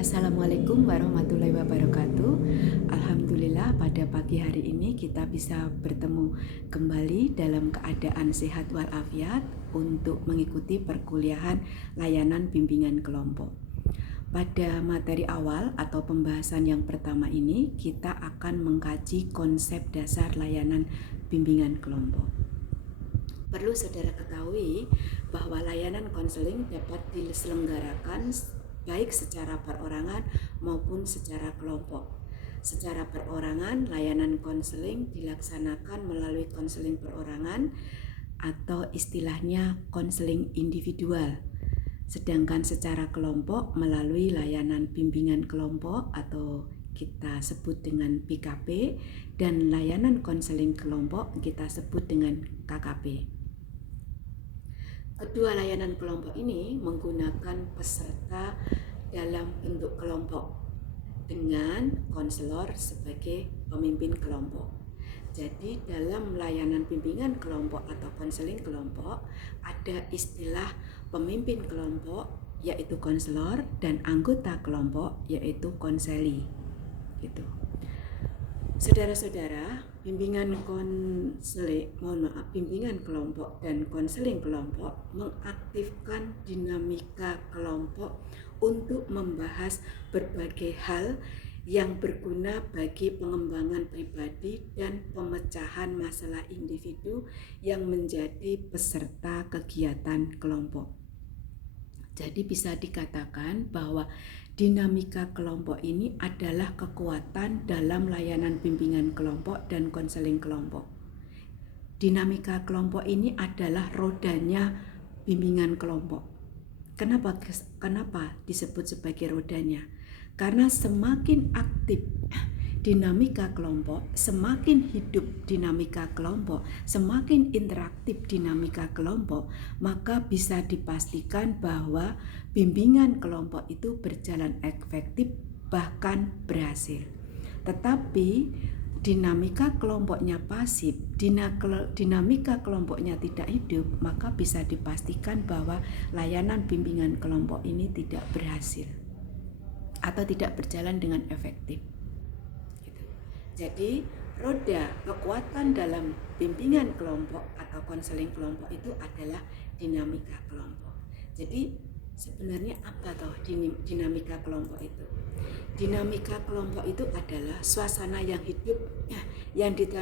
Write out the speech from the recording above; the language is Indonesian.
Assalamualaikum warahmatullahi wabarakatuh. Alhamdulillah pada pagi hari ini kita bisa bertemu kembali dalam keadaan sehat walafiat untuk mengikuti perkuliahan layanan bimbingan kelompok. Pada materi awal atau pembahasan yang pertama ini kita akan mengkaji konsep dasar layanan bimbingan kelompok. Perlu saudara ketahui bahwa layanan konseling dapat diselenggarakan baik secara perorangan maupun secara kelompok. Secara perorangan, layanan konseling dilaksanakan melalui konseling perorangan atau istilahnya konseling individual. Sedangkan secara kelompok melalui layanan bimbingan kelompok atau kita sebut dengan BKP, dan layanan konseling kelompok kita sebut dengan KKP. Kedua layanan kelompok ini menggunakan peserta dalam bentuk kelompok dengan konselor sebagai pemimpin kelompok. Jadi dalam layanan bimbingan kelompok atau konseling kelompok ada istilah pemimpin kelompok yaitu konselor dan anggota kelompok yaitu konseli. Gitu. Saudara-saudara, bimbingan kelompok dan konseling kelompok mengaktifkan dinamika kelompok untuk membahas berbagai hal yang berguna bagi pengembangan pribadi dan pemecahan masalah individu yang menjadi peserta kegiatan kelompok. Jadi bisa dikatakan bahwa dinamika kelompok ini adalah kekuatan dalam layanan bimbingan kelompok dan konseling kelompok. Dinamika kelompok ini adalah rodanya bimbingan kelompok. Kenapa disebut sebagai rodanya? Karena semakin aktif dinamika kelompok, semakin hidup dinamika kelompok, semakin interaktif dinamika kelompok, maka bisa dipastikan bahwa bimbingan kelompok itu berjalan efektif bahkan berhasil. Tetapi dinamika kelompoknya pasif, dinamika kelompoknya tidak hidup, maka bisa dipastikan bahwa layanan bimbingan kelompok ini tidak berhasil atau tidak berjalan dengan efektif. Jadi roda kekuatan dalam bimbingan kelompok atau konseling kelompok itu adalah dinamika kelompok. Jadi sebenarnya apa toh dinamika kelompok itu? Dinamika kelompok itu adalah suasana yang hidup yang